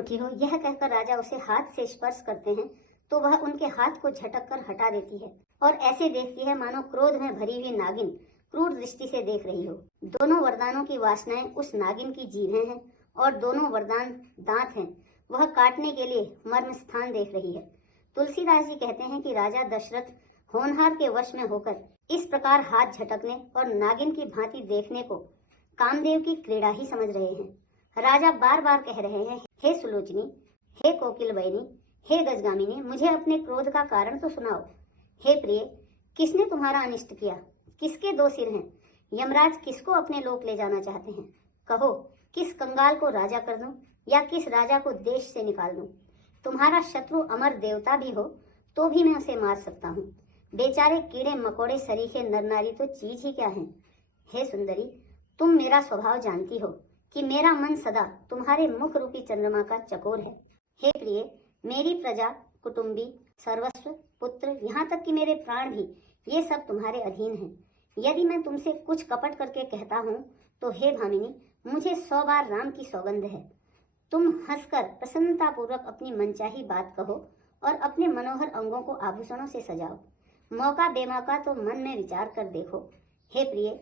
उठी हो, यह कहकर राजा उसे हाथ से स्पर्श करते हैं तो वह उनके हाथ को झटक कर हटा देती है और ऐसे देखती है मानो क्रोध में भरी हुई नागिन क्रूर दृष्टि से देख रही हो। दोनों वरदानों की वासनाएं उस नागिन की जीभें हैं और दोनों वरदान दांत हैं। वह काटने के लिए मर्म स्थान देख रही है। तुलसीदास जी कहते हैं कि राजा दशरथ होनहार के वश में होकर इस प्रकार हाथ झटकने और नागिन की भांति देखने को कामदेव की क्रीड़ा ही समझ रहे हैं। राजा बार बार कह रहे हैं, हे सुलोचनी, हे कोकिल बयनी, हे गजगामिनी, मुझे अपने क्रोध का कारण तो सुनाओ। हे प्रिय, किसने तुम्हारा अनिष्ट किया? किसके दो सिर हैं? यमराज किसको अपने लोक ले जाना चाहते हैं? कहो, किस कंगाल को राजा कर दूं या किस राजा को देश से निकाल दूं? तुम्हारा शत्रु अमर देवता भी हो तो भी मैं उसे मार सकता हूँ। बेचारे कीड़े मकोड़े सरीखे नर नारी तो चीज ही क्या है। हे सुंदरी, तुम मेरा स्वभाव जानती हो कि मेरा मन सदा तुम्हारे मुख रूपी चंद्रमा का चकोर है। हे प्रिय, मेरी प्रजा, कुटुंबी, सर्वस्व, पुत्र, यहाँ तक कि मेरे प्राण भी, ये सब तुम्हारे अधीन हैं। यदि मैं तुमसे कुछ कपट करके कहता हूँ तो हे भामिनी, मुझे 100 बार राम की सौगंध है। तुम हंसकर प्रसन्नता पूर्वक अपनी मनचाही बात कहो और अपने मनोहर अंगों को आभूषणों से सजाओ। मौका बेमौका तो मन में विचार कर देखो। हे प्रिय,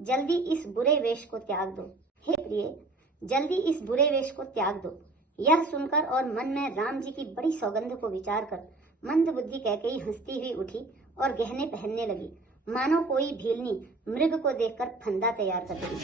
जल्दी इस बुरे वेश को त्याग दो। हे प्रिय, जल्दी इस बुरे वेश को त्याग दो। यह सुनकर और मन में राम जी की बड़ी सौगंध को विचार कर मंद बुद्धि कैकेयी हंसती हुई उठी और गहने पहनने लगी, मानो कोई भीलनी मृग को देखकर फंदा तैयार कर रही।